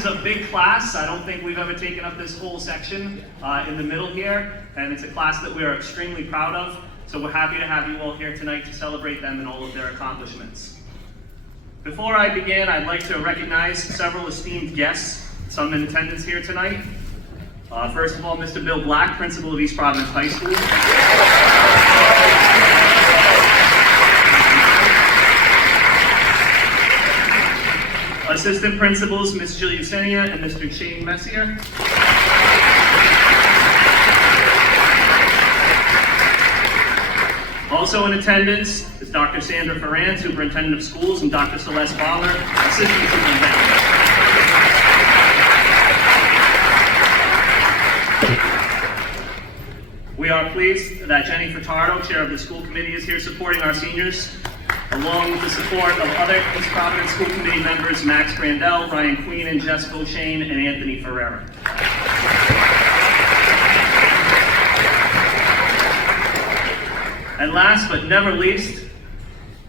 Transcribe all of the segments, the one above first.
is a big class. I don't think we've ever taken up this whole section in the middle here, and it's a class that we are extremely proud of. So we're happy to have you all here tonight to celebrate them and all of their accomplishments. Before I begin, I'd like to recognize several esteemed guests, some in attendance here tonight. First of all, Mr. Bill Black, principal of East Providence High School. Assistant principals, Ms. Jill Eusenia and Mr. Shane Messier. Also in attendance is Dr. Sandra Ferran, Superintendent of Schools, and Dr. Celeste Baller, Assistant Superintendent. We are pleased that Jenny Furtado, Chair of the School Committee, is here supporting our seniors, along with the support of other East Providence School Committee members, Max Brandel, Ryan Queen, and Jessica O'Shane, and Anthony Ferreira. And last but never least,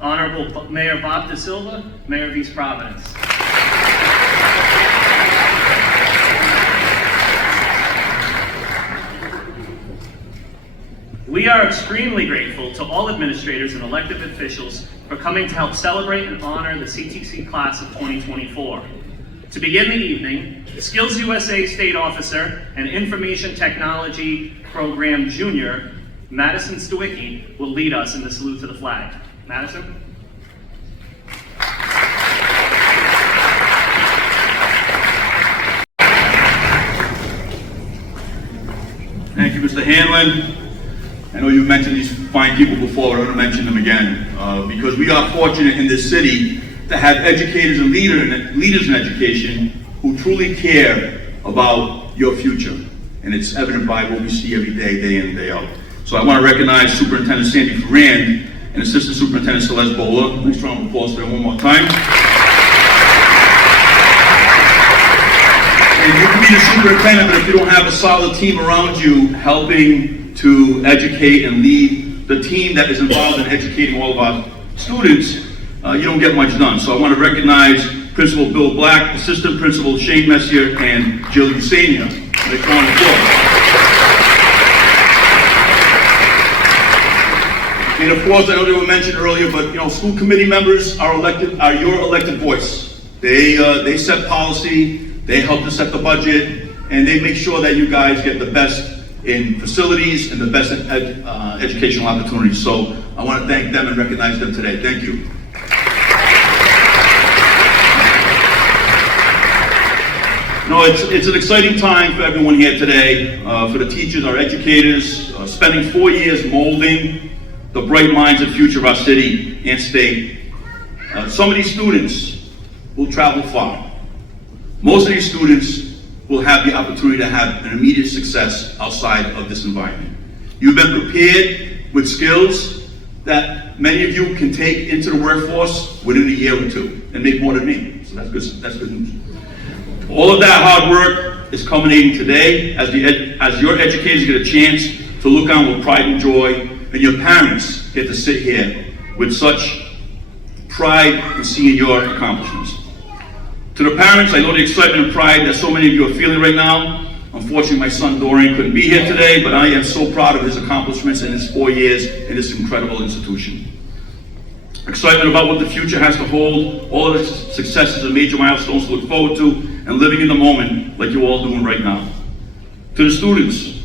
Honorable Mayor Bob Da Silva, Mayor of East Providence. We are extremely grateful to all administrators and elected officials for coming to help celebrate and honor the CTC class of 2024. To begin the evening, Skills USA State Officer and Information Technology Program Junior, Madison Stewicki, will lead us in the salute to the flag. Madison? Thank you, Mr. Hanlon. I know you've mentioned these fine people before, but I'm going to mention them again, because we are fortunate in this city to have educators and leaders in education who truly care about your future. And it's evident by what we see every day, day in and day out. So I want to recognize Superintendent Sandy Ferran and Assistant Superintendent Celeste Bowler. Nice round of applause for them one more time. And you can be the superintendent, but if you don't have a solid team around you helping to educate and lead the team that is involved in educating all of our students, you don't get much done. So I want to recognize Principal Bill Black, Assistant Principal Shane Messier, and Jill Eusenia. Nice round of applause. And of course, I know they were mentioned earlier, but school committee members are your elected voice. They set policy, they help to set the budget, and they make sure that you guys get the best in facilities and the best educational opportunities. So I want to thank them and recognize them today. Thank you. No, it's an exciting time for everyone here today, for the teachers, our educators, spending 4 years molding the bright minds and future of our city and state. Some of these students will travel far. Most of these students will have the opportunity to have an immediate success outside of this environment. You've been prepared with skills that many of you can take into the workforce within a year or two and make more than me. So that's good news. All of that hard work is culminating today as your educators get a chance to look on with pride and joy, and your parents get to sit here with such pride in seeing your accomplishments. To the parents, I know the excitement and pride that so many of you are feeling right now. Unfortunately, my son Dorian couldn't be here today, but I am so proud of his accomplishments in his 4 years in this incredible institution. Excitement about what the future has to hold, all of the successes and major milestones to look forward to, and living in the moment like you're all doing right now. To the students,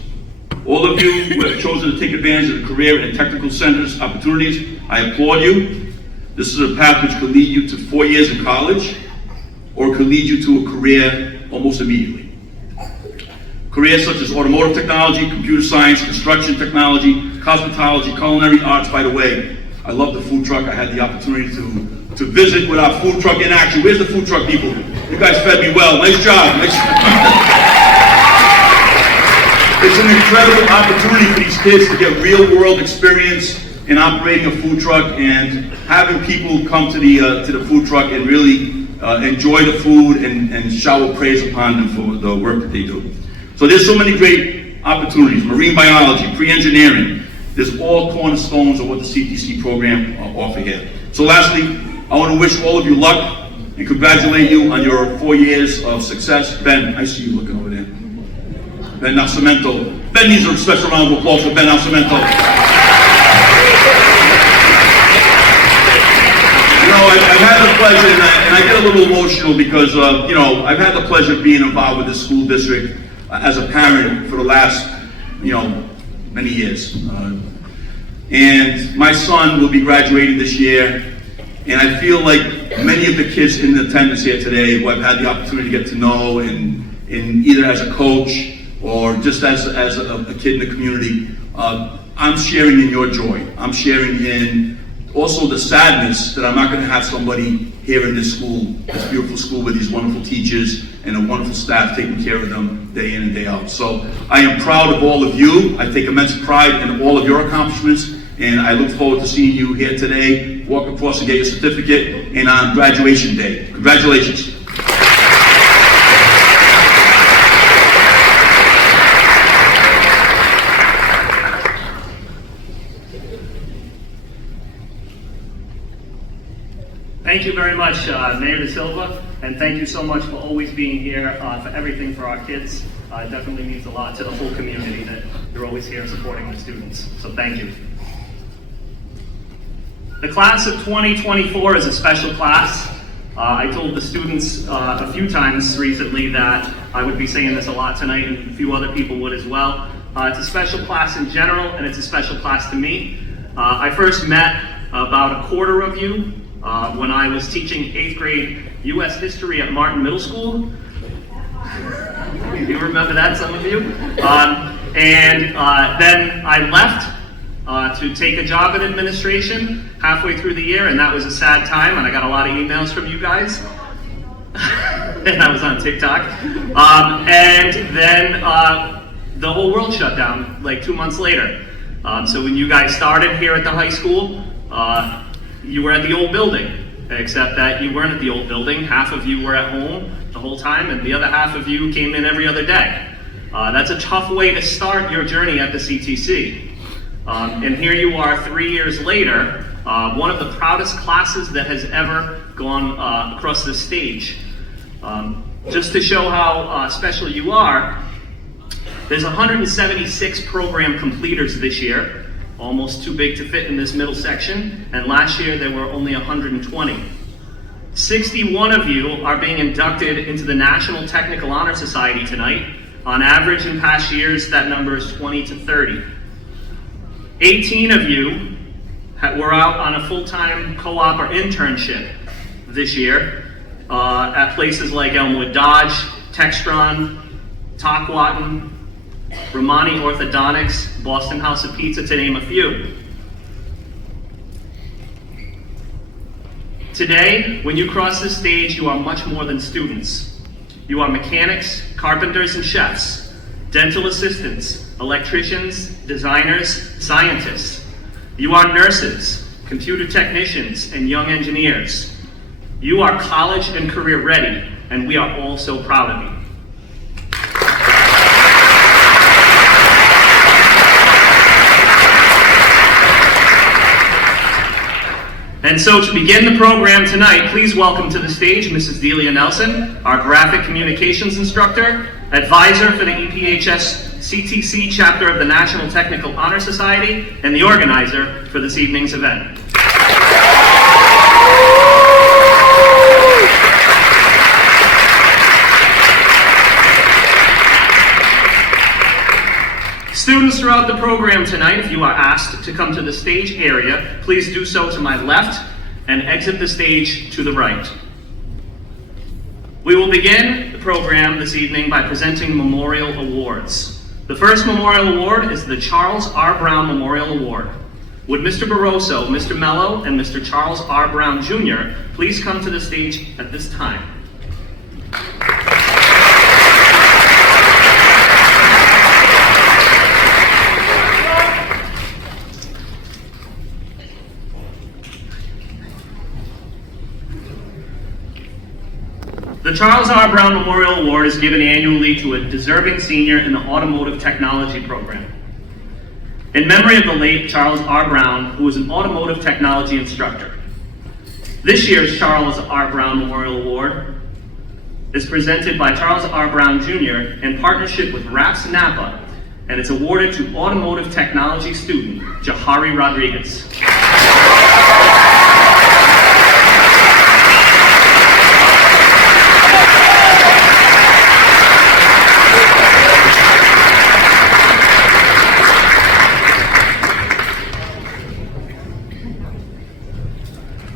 all of you who have chosen to take advantage of the career and technical centers opportunities, I applaud you. This is a path which could lead you to 4 years in college, or it could lead you to a career almost immediately. Careers such as automotive technology, computer science, construction technology, cosmetology, culinary arts. By the way, I love the food truck. I had the opportunity to visit with our food truck in action. Where's the food truck people? You guys fed me well. Nice job. It's an incredible opportunity for these kids to get real world experience in operating a food truck and having people come to the food truck and really enjoy the food and shower praise upon them for the work that they do. So there's so many great opportunities. Marine biology, pre-engineering. There's all cornerstones of what the CTC program offer here. So lastly, I want to wish all of you luck and congratulate you on your 4 years of success. Ben, I see you looking over there. Ben Nascimento. Ben needs a special round of applause for Ben Nascimento. You know, I've had the pleasure, and I get a little emotional because, you know, I've had the pleasure of being involved with the school district as a parent for the last, you know, many years. And my son will be graduating this year, and I feel like many of the kids in attendance here today who I've had the opportunity to get to know, and either as a coach or just as a kid in the community, I'm sharing in your joy. I'm sharing in also the sadness that I'm not going to have somebody here in this school, this beautiful school with these wonderful teachers and a wonderful staff taking care of them day in and day out. So I am proud of all of you. I take immense pride in all of your accomplishments, and I look forward to seeing you here today, walk across and get your certificate, and on graduation day. Congratulations. Thank you very much, Mayor De Silva, and thank you so much for always being here for everything for our kids. It definitely means a lot to the whole community that you're always here supporting the students, so thank you. The class of 2024 is a special class. I told the students a few times recently that I would be saying this a lot tonight, and a few other people would as well. It's a special class in general, and it's a special class to me. I first met about a quarter of you when I was teaching 8th grade U.S. history at Martin Middle School. You remember that, some of you? Then I left to take a job in administration halfway through the year, and that was a sad time, and I got a lot of emails from you guys. And I was on TikTok. And then the whole world shut down like 2 months later. So when you guys started here at the high school, you were at the old building, except that you weren't at the old building. Half of you were at home the whole time, and the other half of you came in every other day. That's a tough way to start your journey at the CTC. And here you are 3 years later, one of the proudest classes that has ever gone across this stage. Just to show how special you are, there's 176 program completers this year, almost too big to fit in this middle section, and last year there were only 120. 61 of you are being inducted into the National Technical Honor Society tonight. On average in past years, that number is 20 to 30. 18 of you were out on a full-time co-op or internship this year at places like Elmwood Dodge, Textron, Talkwatton, Romani Orthodontics, Boston House of Pizza, to name a few. Today, when you cross this stage, you are much more than students. You are mechanics, carpenters, and chefs, dental assistants, electricians, designers, scientists. You are nurses, computer technicians, and young engineers. You are college and career ready, and we are all so proud of you. And so to begin the program tonight, please welcome to the stage Mrs. Delia Nelson, our graphic communications instructor, advisor for the EPHS CTC chapter of the National Technical Honor Society, and the organizer for this evening's event. Students throughout the program tonight, if you are asked to come to the stage area, please do so to my left and exit the stage to the right. We will begin the program this evening by presenting memorial awards. The first memorial award is the Charles R. Brown Memorial Award. Would Mr. Barroso, Mr. Mello, and Mr. Charles R. Brown Jr. please come to the stage at this time? The Charles R. Brown Memorial Award is given annually to a deserving senior in the automotive technology program. In memory of the late Charles R. Brown, who was an automotive technology instructor. This year's Charles R. Brown Memorial Award is presented by Charles R. Brown Jr. in partnership with RAPS Napa, and it's awarded to automotive technology student Jahari Rodriguez.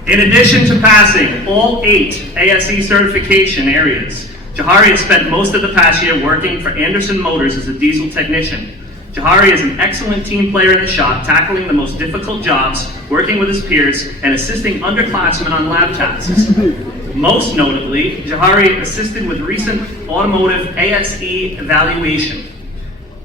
In addition to passing all 8 ASE certification areas, Jahari has spent most of the past year working for Anderson Motors as a diesel technician. Jahari is an excellent team player in the shop, tackling the most difficult jobs, working with his peers, and assisting underclassmen on lab tasks. Most notably, Jahari assisted with recent automotive ASE evaluation.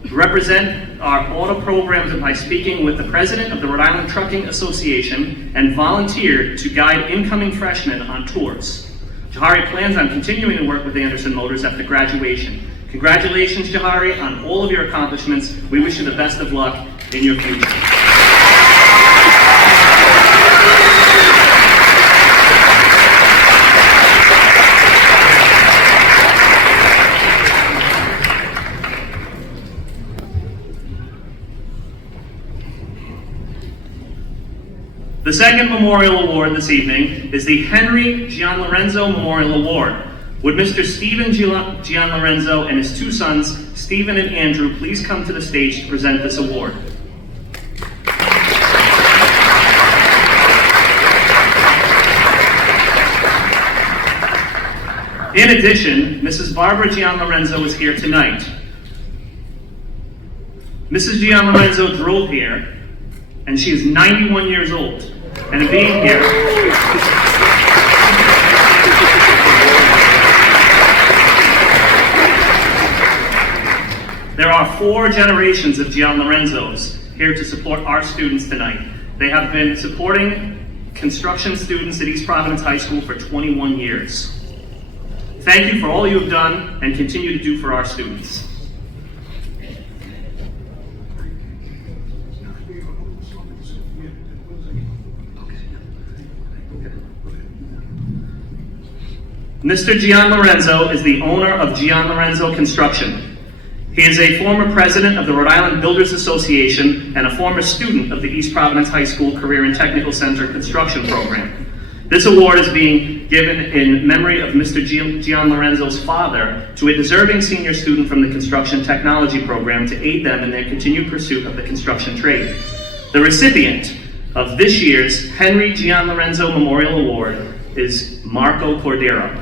To represent our auto programs by speaking with the president of the Rhode Island Trucking Association and volunteered to guide incoming freshmen on tours. Jahari plans on continuing to work with Anderson Motors after graduation. Congratulations, Jahari, on all of your accomplishments. We wish you the best of luck in your future. The second memorial award this evening is the Henry Gianlorenzo Memorial Award. Would Mr. Stephen Gianlorenzo and his 2 sons, Stephen and Andrew, please come to the stage to present this award? In addition, Mrs. Barbara Gianlorenzo is here tonight. Mrs. Gianlorenzo drove here, and she is 91 years old. And being here, there are 4 generations of Gianlorenzos here to support our students tonight. They have been supporting construction students at East Providence High School for 21 years. Thank you for all you have done and continue to do for our students. Mr. Gianlorenzo is the owner of Gianlorenzo Construction. He is a former president of the Rhode Island Builders Association and a former student of the East Providence High School Career and Technical Center construction program. This award is being given in memory of Mr. Gianlorenzo's father to a deserving senior student from the construction technology program to aid them in their continued pursuit of the construction trade. The recipient of this year's Henry Gianlorenzo Memorial Award is Marco Cordero.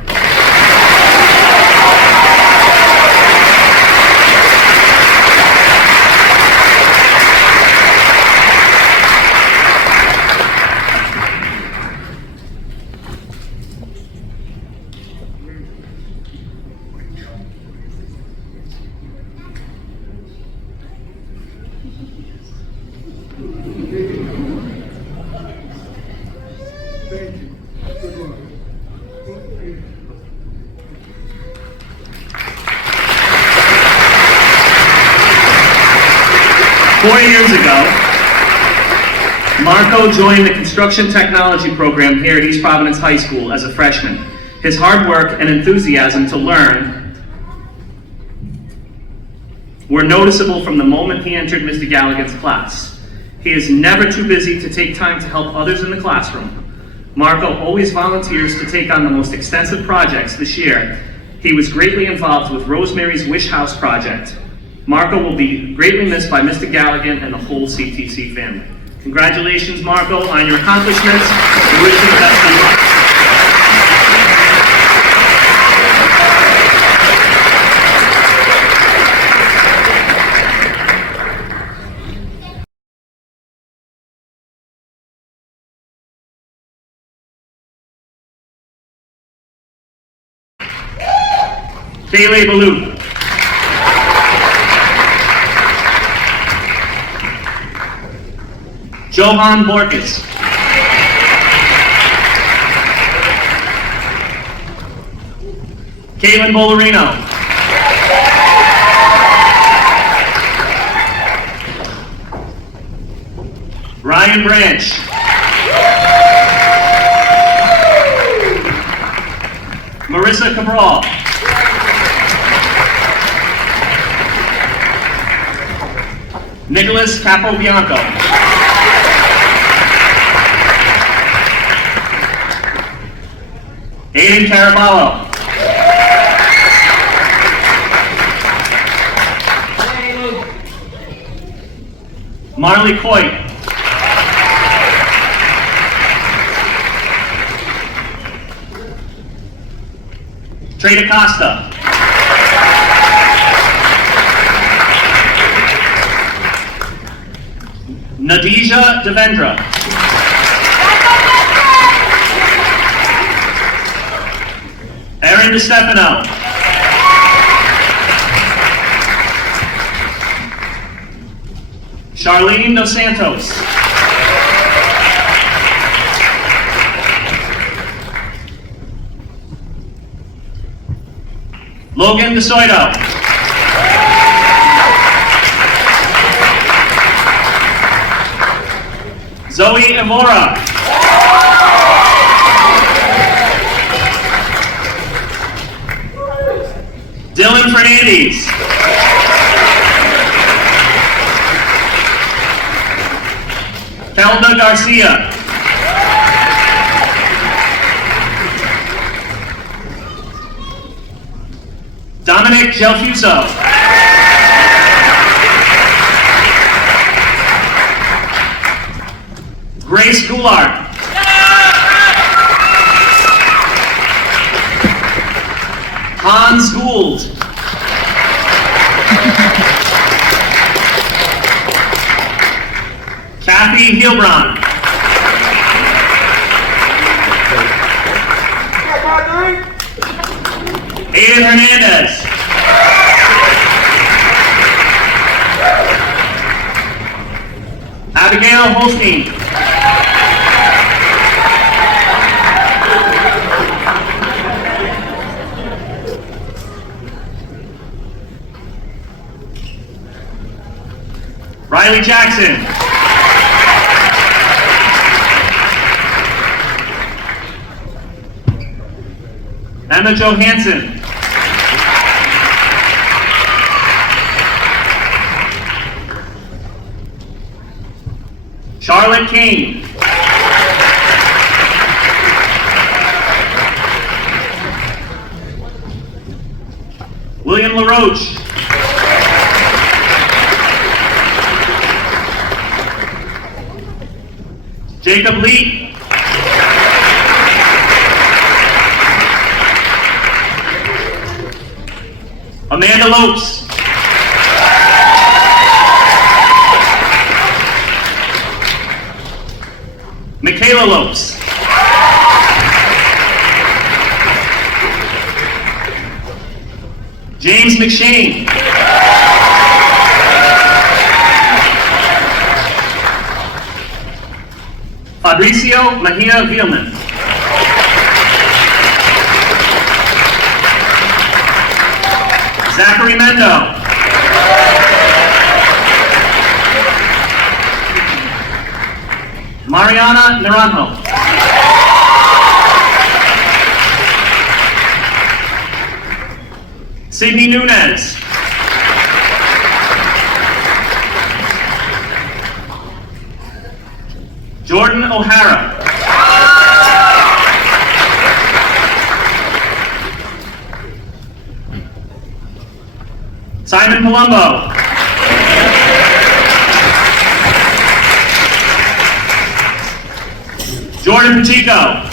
Thank you. Good luck. 4 years ago, Marco joined the construction technology program here at East Providence High School as a freshman. His hard work and enthusiasm to learn were noticeable from the moment he entered Mr. Galligan's class. He is never too busy to take time to help others in the classroom. Marco always volunteers to take on the most extensive projects. This year, he was greatly involved with Rosemary's Wish House project. Marco will be greatly missed by Mr. Galligan and the whole CTC family. Congratulations, Marco, on your accomplishments. We wish you the best of luck. Kaylee Baloo. Johan Borges. Caitlin Bolorino. Ryan Branch. Marissa Cabral. Nicholas Capobianco. Aiden Caraballo. Marley Coy. Trey DaCosta. Nadija Devendra. Aaron DeStefano. Charlene Dos Santos. Logan DeSoito. Zoe Evora. Dylan Fernandez. Felda Garcia. Dominic Gelfuso. Grace Goulart. Hans Gould. Kathy Hilbron. Aiden Hernandez. Abigail Holstein. Riley Jackson. Emma Johansson. Charlotte Kane. William LaRoche. Jacob Lee. Amanda Lopes. Michaela Lopes. James McShane. Fabricio Mejia Vielman. Zachary Mendo. Mariana Naranjo. Sydney Nunez. Jordan O'Hara. Simon Palumbo. Jordan Pacheco.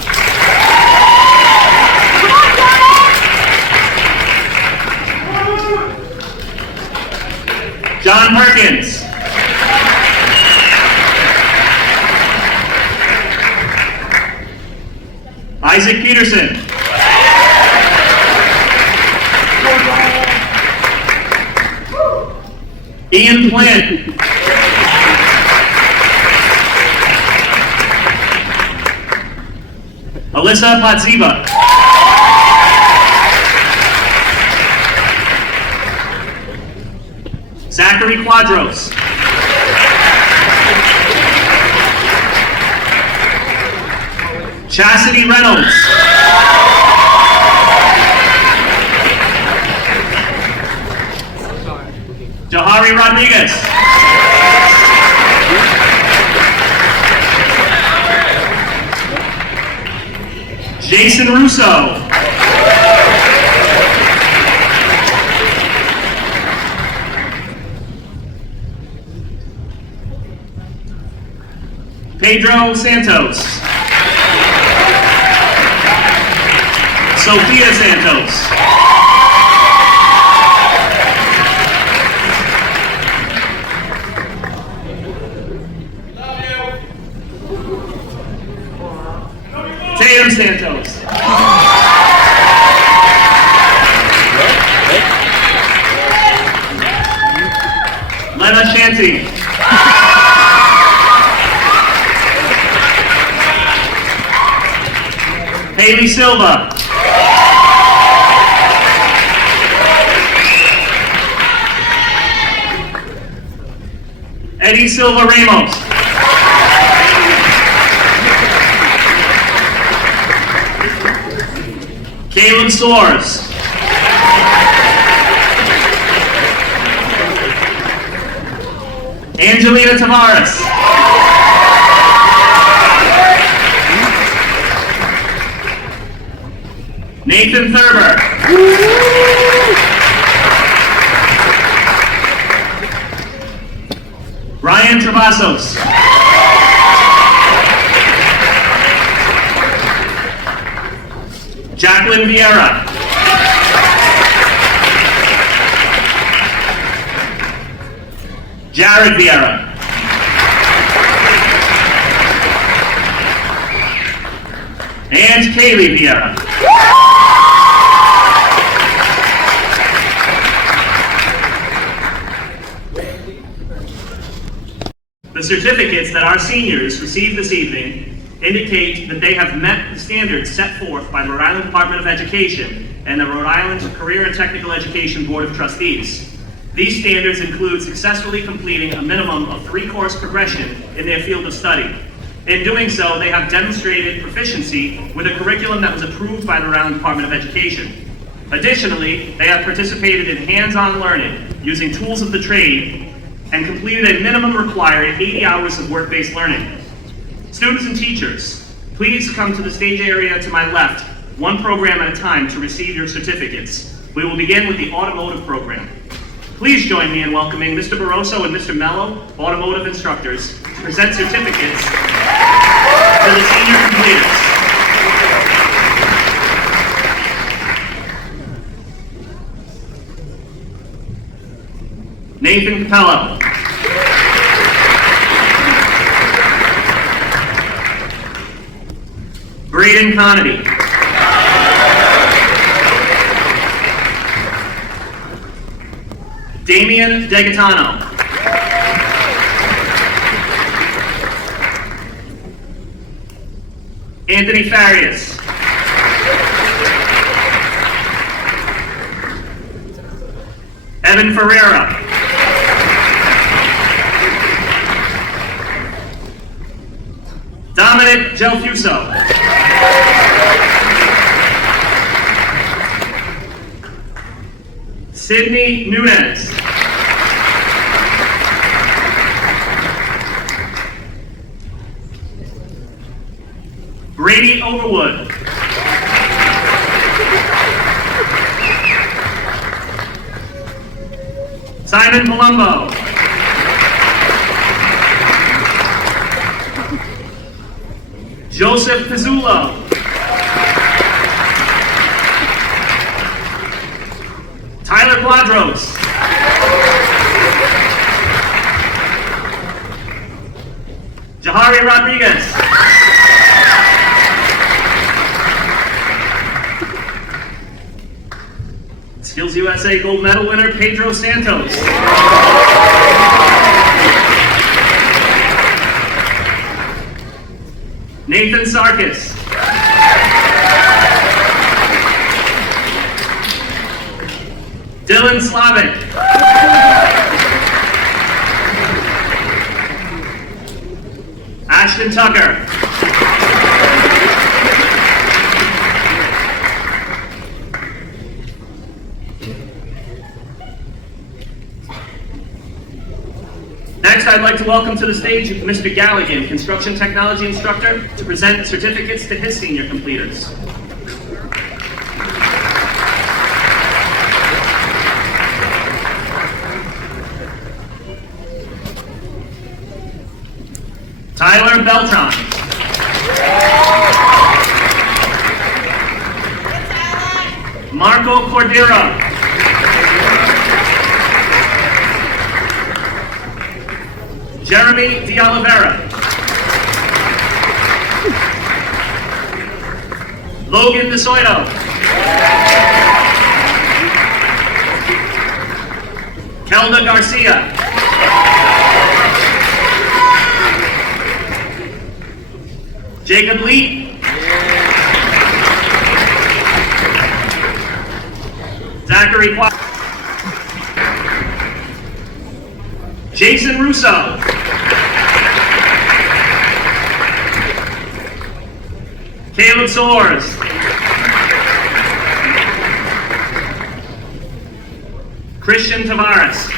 John Perkins. Isaac Peterson. Ian Flynn. Alyssa Potziba. Zachary Quadros. Chastity Reynolds. Jahari Rodriguez. Jason Russo. Pedro Santos. Sophia Santos. Tatum Santos. Lena Shanti. Haley Silva. Eddie Silva Ramos. Caleb Soares. Angelina Tavares. Nathan Thurber. Ryan Travasos. Jacqueline Vieira. Jared Vieira. And Kaylee Vieira. The certificates that our seniors received this evening indicate that they have met the standards set forth by the Rhode Island Department of Education and the Rhode Island Career and Technical Education Board of Trustees. These standards include successfully completing a minimum of 3-course progression in their field of study. In doing so, they have demonstrated proficiency with a curriculum that was approved by the Rhode Island Department of Education. Additionally, they have participated in hands-on learning using tools of the trade and completed a minimum required 80 hours of work-based learning. Students and teachers, please come to the stage area to my left, one program at a time, to receive your certificates. We will begin with the automotive program. Please join me in welcoming Mr. Barroso and Mr. Mello, automotive instructors, to present certificates to the senior completers. Nathan Capello. Braden Conity. Damian Degatano. Anthony Farias. Evan Ferreira. Dominic Gelfuso. Sydney Nunez. Brady Overwood. Simon Palumbo. Joseph Pizzullo. Tyler Quadros. Jahari Rodriguez. Skills USA gold medal winner Pedro Santos. Nathan Sarkis. Dylan Slavic. Ashton Tucker. Next, I'd like to welcome to the stage Mr. Galligan, construction technology instructor, to present certificates to his senior completers. Tyler Beltran. Marco Cordero. Jeremy De Oliveira. Logan DeSoito. Kelda Garcia. Jacob Lee. Zachary Qua. Jason Russo. Caleb Soares. Christian Tavares.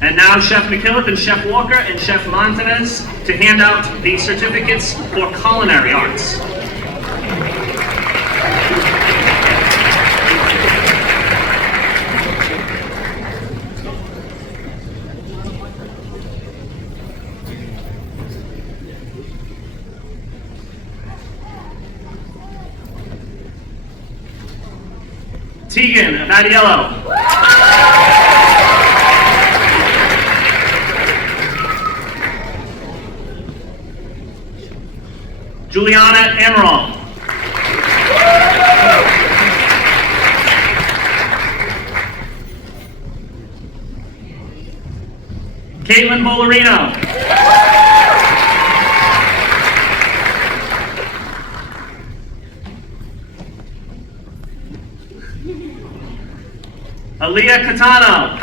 And now Chef McKillop and Chef Walker and Chef Montanez to hand out the certificates for culinary arts. Tegan Abadiello. Juliana Amaral. Caitlin Bolorino. Aaliyah Catano.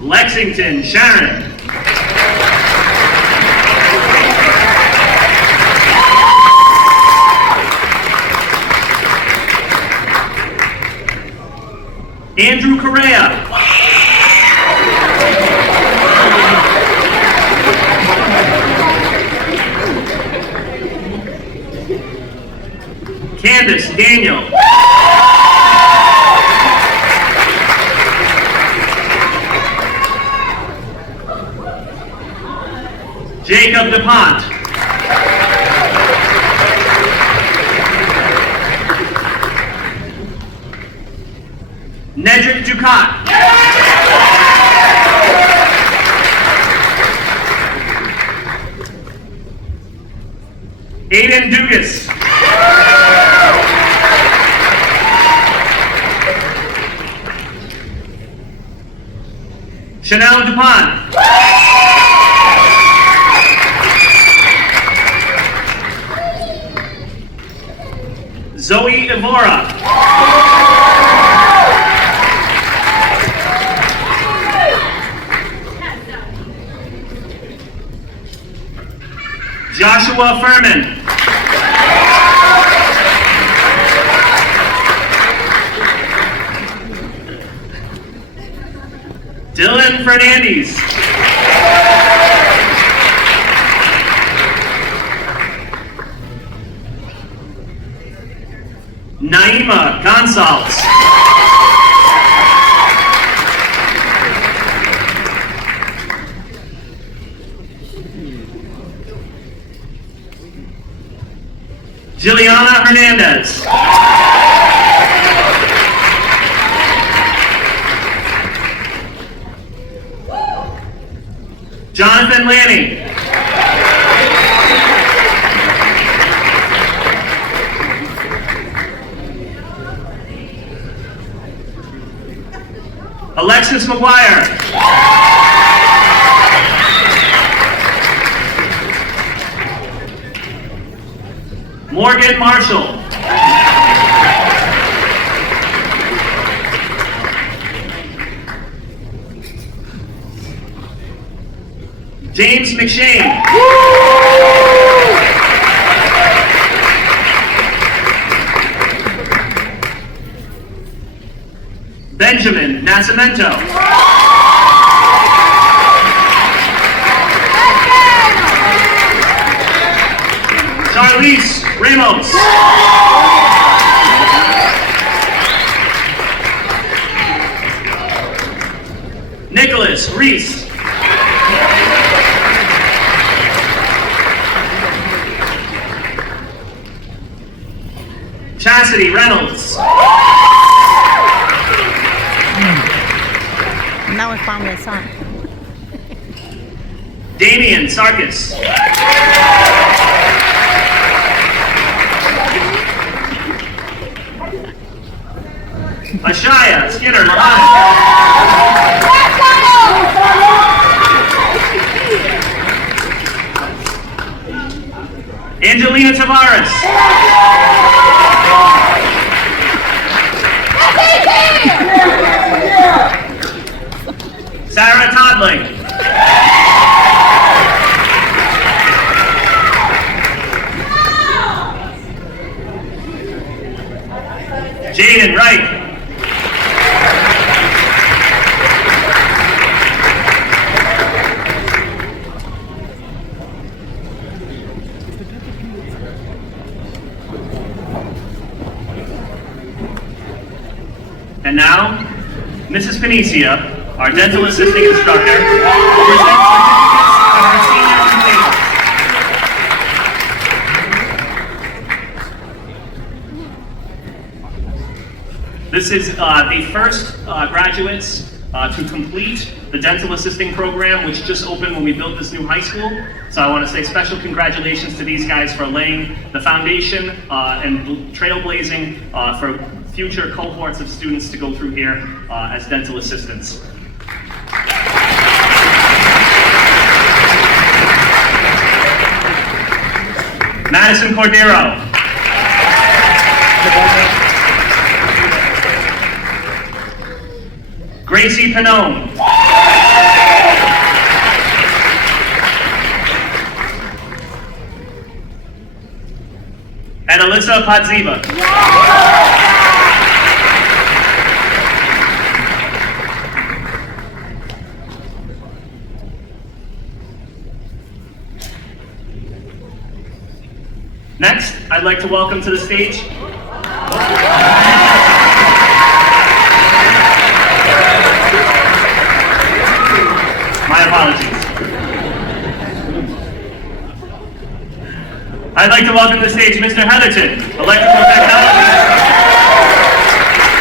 Lexington Sharon. Andrew Correa. Candace Daniel. Jacob DuPont. Nedrick Ducat. Aiden Dugas. Chanel DuPont. Zoe Evora. Joshua Furman. Dylan Fernandez. Naima Gonzalez. Juliana Hernandez. Jonathan Lanning. Alexis McGuire. Morgan Marshall. James McShane. Benjamin Nascimento. Charlize Ramos. Nicholas Reese. Chastity Reynolds. Now we found my son. Damian Sarkis. Ashaya Skinner Lahana. Angelina Tavares. Sarah Todling. Jaden Wright. And now, Mrs. Panicia, our dental assisting instructor, will present certificates of our senior completers. This is the first graduates to complete the dental assisting program, which just opened when we built this new high school. So I want to say special congratulations to these guys for laying the foundation and trailblazing for future cohorts of students to go through here as dental assistants. Madison Cordero. Gracie Pinone. And Alyssa Padziba. Next, I'd like to welcome to the stage my apologies. I'd like to welcome to the stage Mr. Heatherton, electrical technology,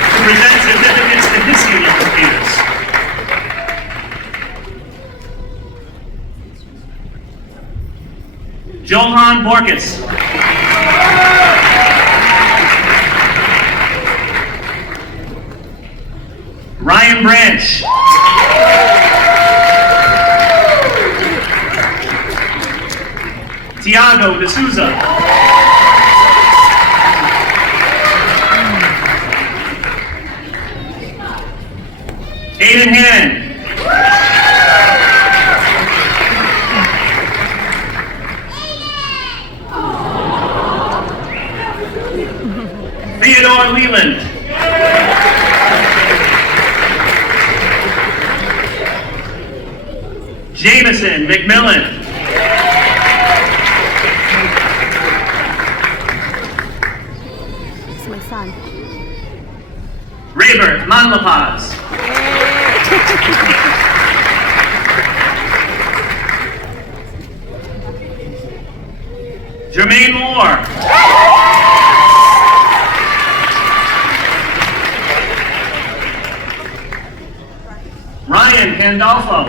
to present certificates to his senior completers. Johan Borges. Ryan Branch. Tiago D'Souza. Aiden Hannon. Theodore Leland. Jameson McMillan. It's my son. Raybert Manlapaz. Jermaine Moore. Ryan Pandolfo.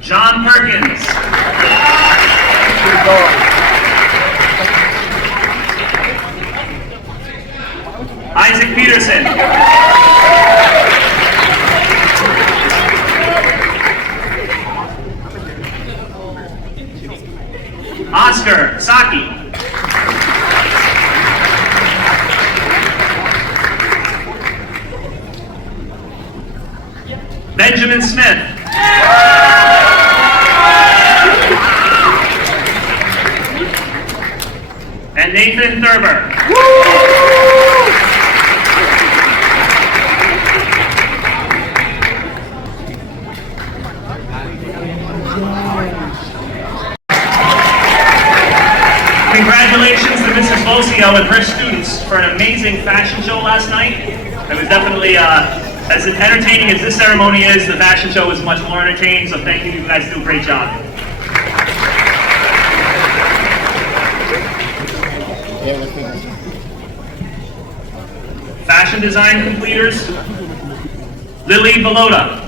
John Perkins. Isaac Peterson. Oscar Saki. and Nathan Thurber. Congratulations to Mrs. Bosio and her students for an amazing fashion show last night. It was definitely, as entertaining as this ceremony is, the fashion show was much more entertaining, so thank you, you guys do a great job. Fashion design completers, Lily Belota.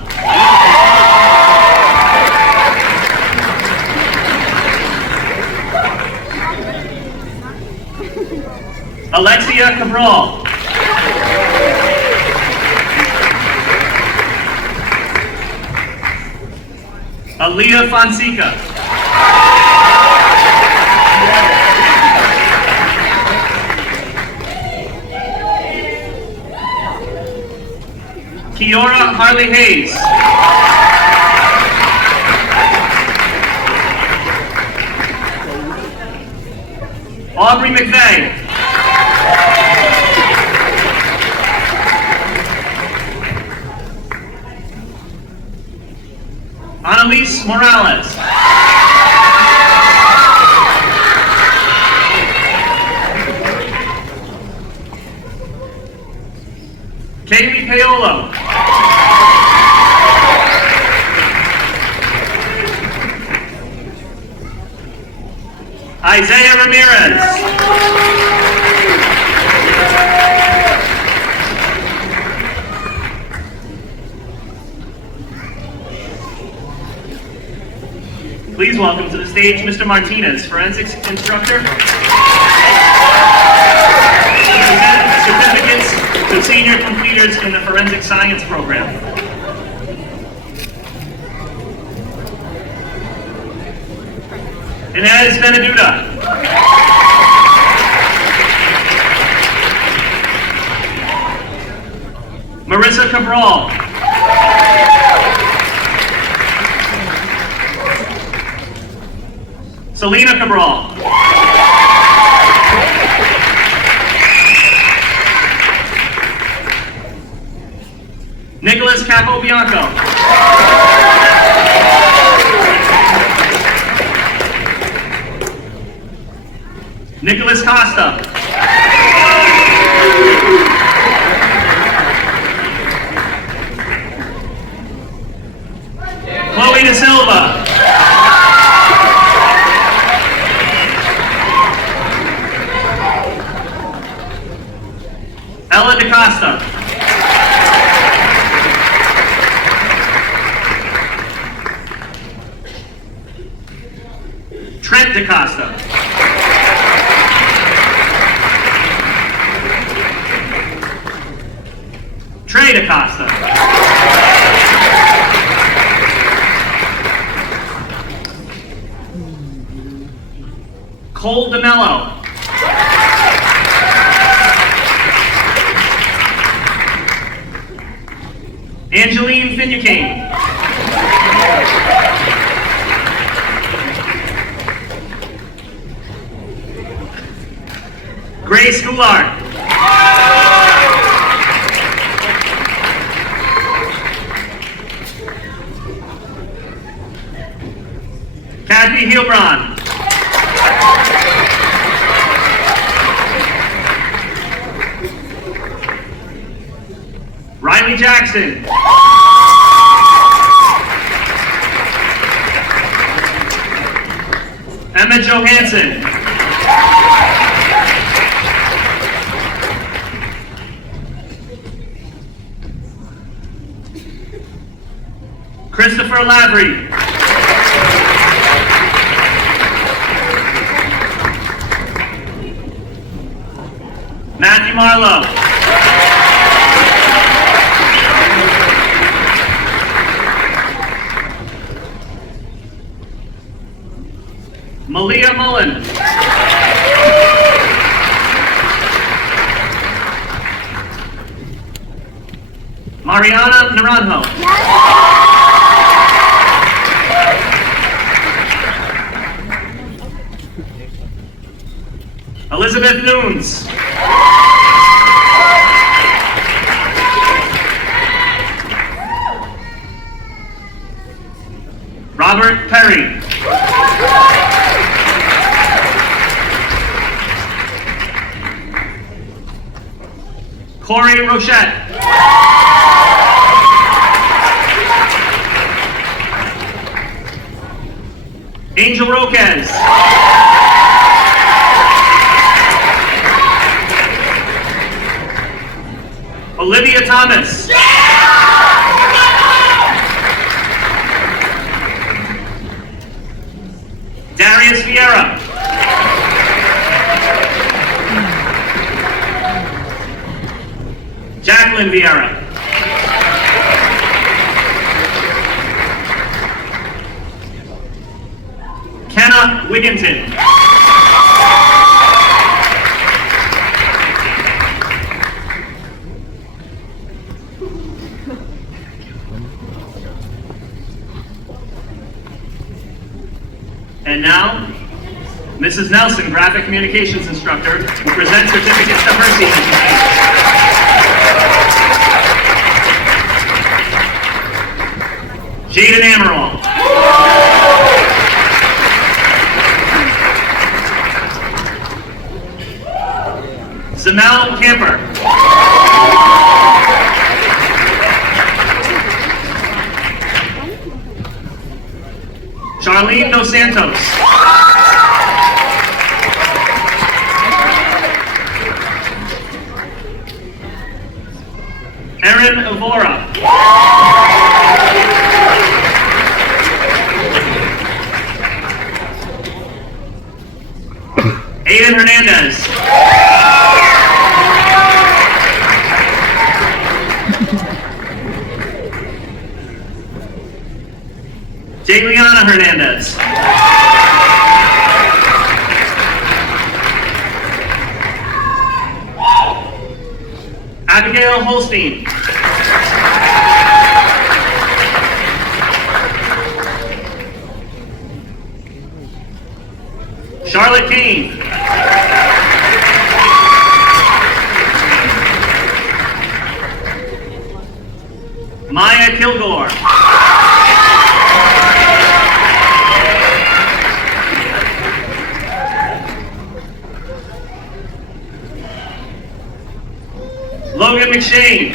Alexia Cabral. Alita Fonseca. Kiora Harley Hayes. Aubrey McVeigh. Annalise Morales. Kaylee Paolo. Isaiah Ramirez. Please welcome to the stage Mr. Martinez, forensics instructor. Certificates to senior completers in the forensic science program. Inez Beneduta. Marissa Cabral. Selena Cabral. Nicholas Capobianco. Nicholas Costa. Chloe Da Silva. Ella DaCosta. Trent DaCosta. Trey DaCosta. Cole DeMello. Angeline Finucane. Grace Goulart. Kathy Heilbron. Riley Jackson. Emma Johansson. Christopher Lavery. Matthew Marlowe. Malia Mullen. Mariana Naranjo. Elizabeth Nunes. Robert Perry. Corey Rochette. Angel Roquez. Olivia Thomas. Darius Vieira. Jacqueline Vieira. Kenna Wigginton. And now, Mrs. Nelson, Graphic Communications Instructor, will present certificates to her senior team. Jaden Amaral. Zamel Camper. Charlene Dos Santos. Erin Evora. Aiden Hernandez. Jayliana Hernandez. Abigail Holstein. Charlotte Kane. Maya Kilgore. Logan McShane.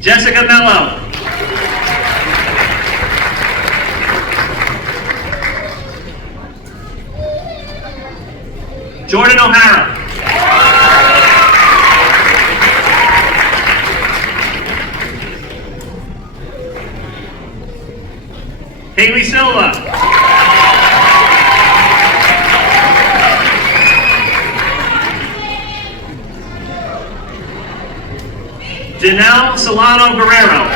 Jessica Mello. Jordan O'Hara. Haley Silva. Janelle Solano Guerrero.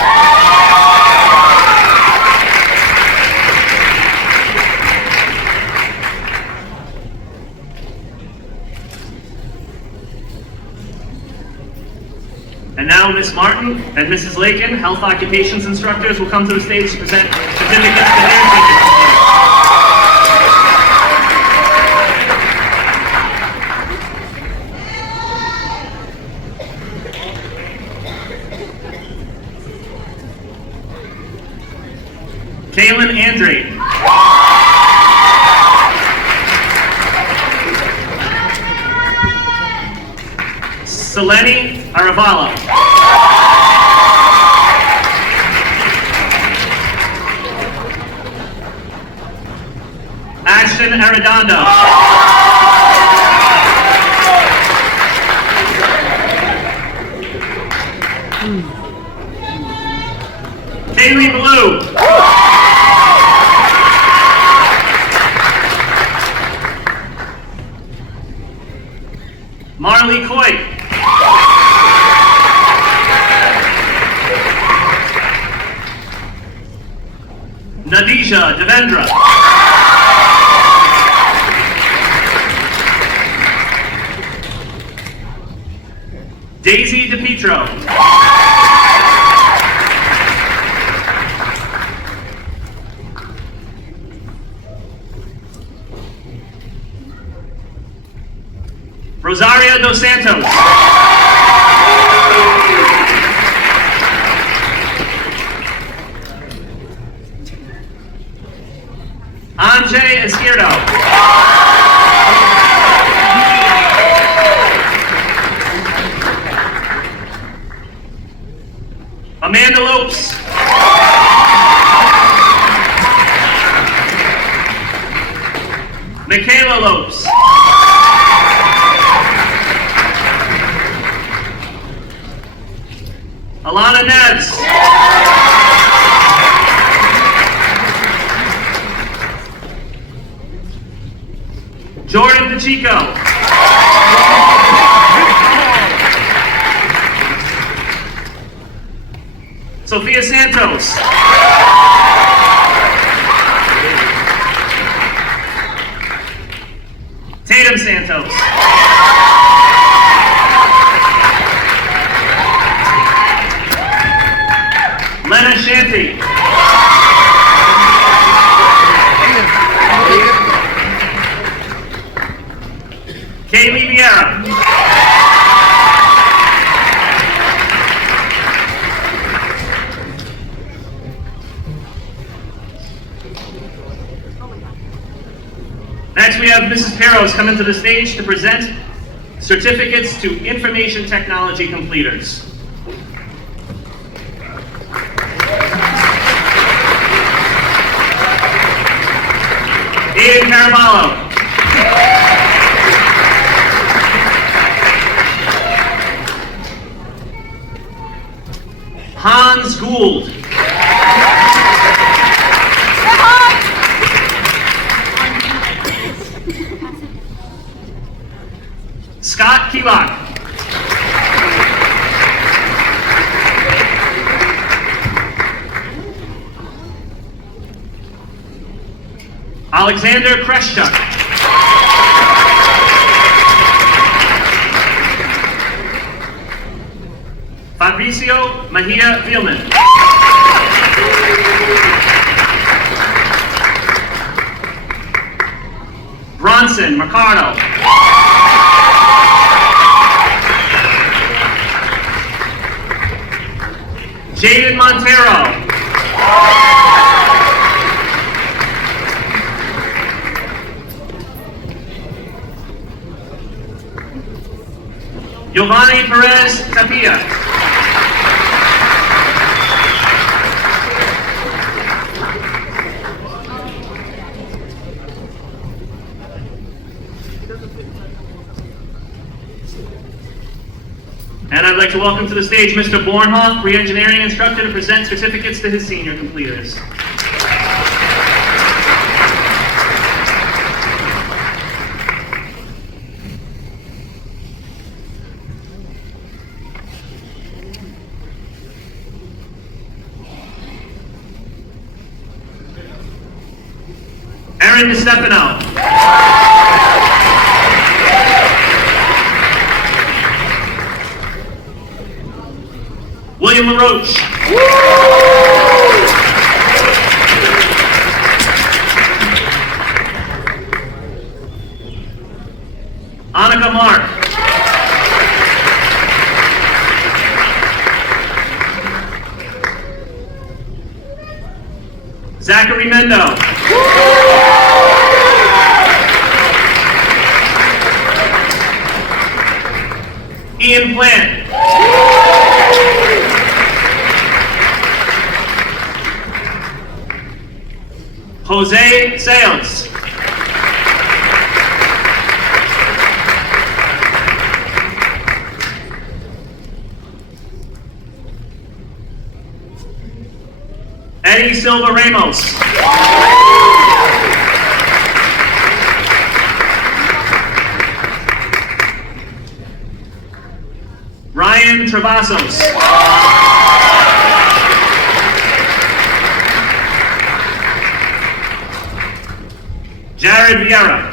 And now Ms. Martin and Mrs. Lakin, health occupations instructors, will come to the stage to present certificates to their teachers. Kaylin Andre. Selene Aravalo. Ashton Arredondo. Kaylee Blue. Marley Coy. Nadisha Devendra. Daisy DePietro. Rosaria dos Santos. Anje Izquierdo. Amanda Lopes. Michaela Lopes. Alana Neves. Jordan Pacheco. Sophia Santos. Tatum Santos. Lena Shanty. Kaylee Vieira. Next, we have Mrs. Peros coming to the stage to present certificates to information technology completers. Ian Caraballo. Hans Gould. Scott Keelock. Alexander Kreschuk. Fabricio Mejia Vielman. Bronson Mercado. Jaden Montero. Giovanni Perez Tapia. And I'd like to welcome to the stage Mr. Bornhoff, pre-engineering instructor, to present certificates to his senior completers. Aaron DeStefano. William LaRoche. Annika Mark. Zachary Mendo. Ian Plant. Jose Sales. Eddie Silva Ramos. Ryan Travasos. Jared Vieira.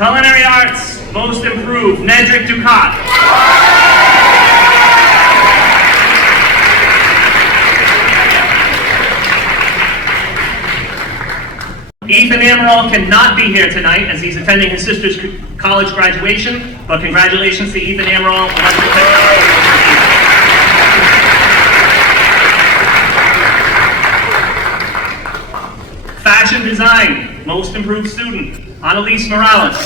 Culinary Arts, most improved, Nedrick Ducat. Ethan Amaral cannot be here tonight as he's attending his sister's college graduation, but congratulations to Ethan Amaral. Fashion Design, most improved student, Annalise Morales.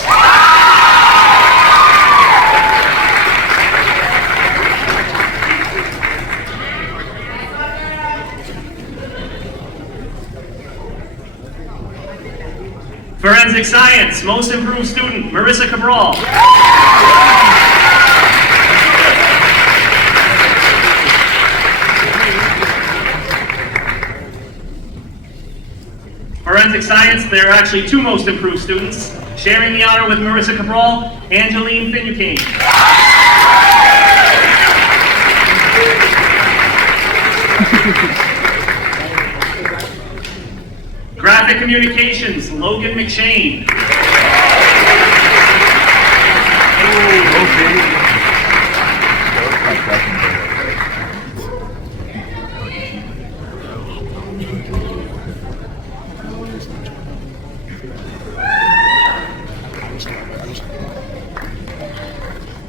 Forensic Science, most improved student, Marissa Cabral. Forensic Science, there are actually two most improved students. Sharing the honor with Marissa Cabral, Angeline Finucane. Graphic Communications, Logan McShane.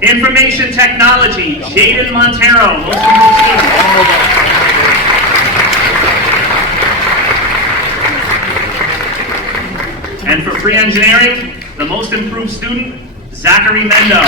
Information Technology, Jaden Montero, most improved student. And for pre-engineering, the most improved student, Zachary Mendo.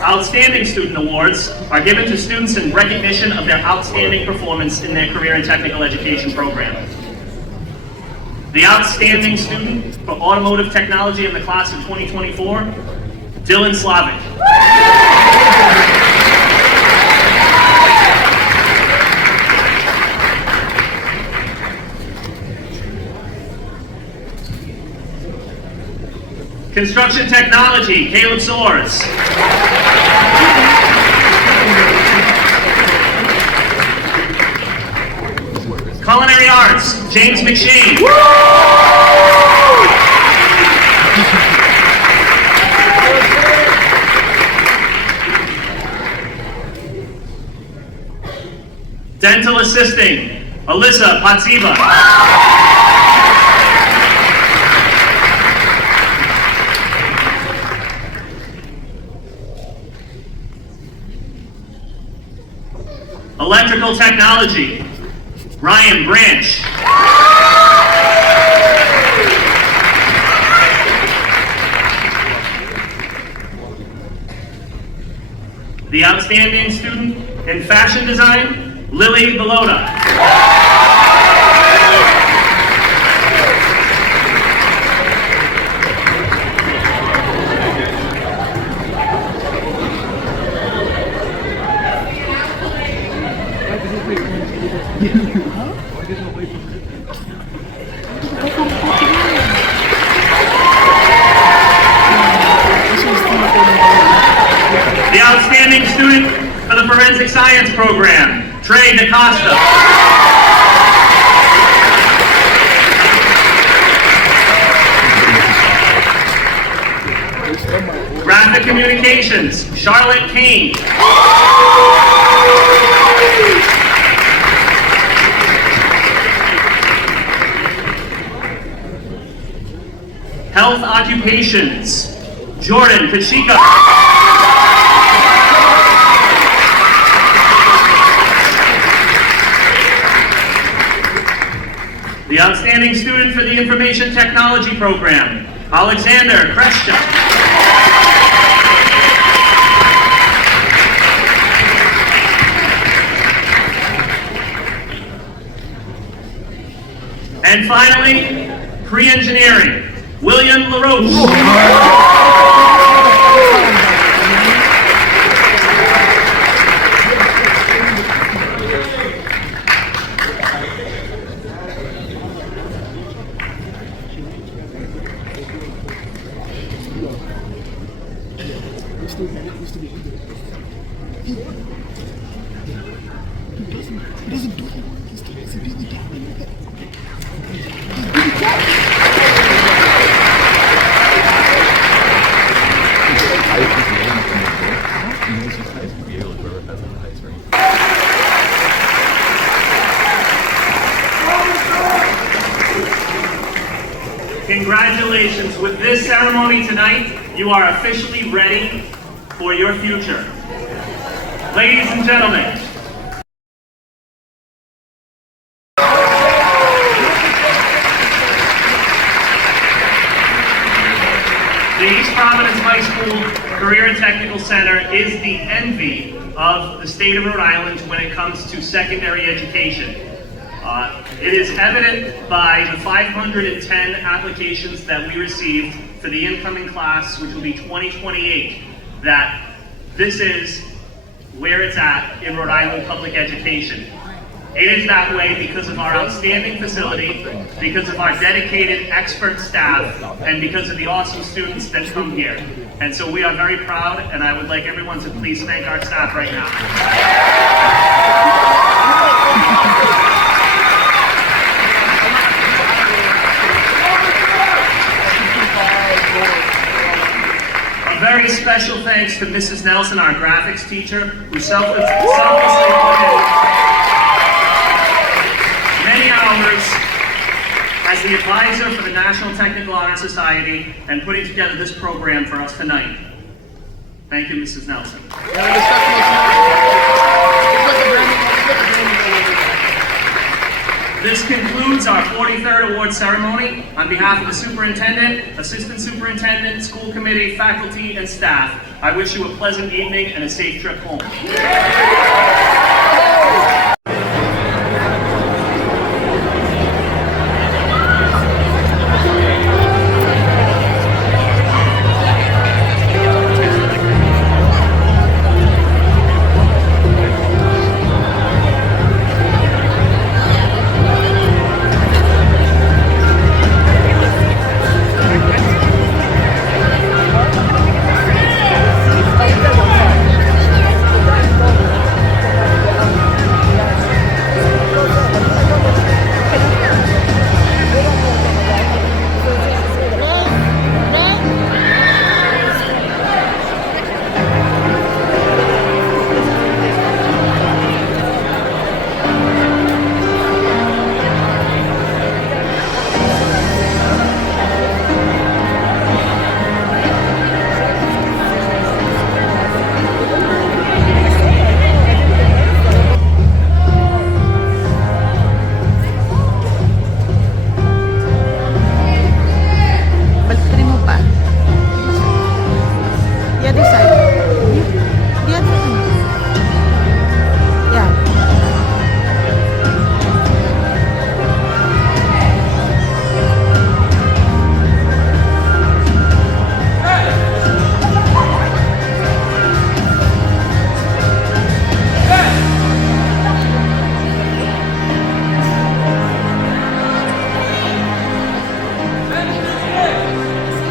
Outstanding Student Awards are given to students in recognition of their outstanding performance in their career and technical education program. The Outstanding Student for Automotive Technology in the class of 2024, Dylan Slavic. Construction Technology, Caleb Soares. Culinary Arts, James McShane. Dental Assisting, Alyssa Patziba. Electrical Technology, Ryan Branch. The Outstanding Student in Fashion Design, Lily Belota. The Outstanding Student for the Forensic Science Program, Trey DaCosta. Graphic Communications, Charlotte Kane. Health Occupations, Jordan Pacheco. The Outstanding Student for the Information Technology Program, Alexander Krescha. And finally, pre-engineering, William LaRoche. Congratulations. With this ceremony tonight, you are officially ready for your future. Ladies and gentlemen, the East Providence High School Career and Technical Center is the envy of the state of Rhode Island when it comes to secondary education. It is evident by the 510 applications that we received for the incoming class, which will be 2028, that this is where it's at in Rhode Island public education. It is that way because of our outstanding facility, because of our dedicated expert staff, and because of the awesome students that come here. And so we are very proud, and I would like everyone to please thank our staff right now. A very special thanks to Mrs. Nelson, our graphics teacher, who selflessly put in many hours as the advisor for the National Technical Honor Society and putting together this program for us tonight. Thank you, Mrs. Nelson. This concludes our 43rd award ceremony. On behalf of the superintendent, assistant superintendent, school committee, faculty, and staff, I wish you a pleasant evening and a safe trip home.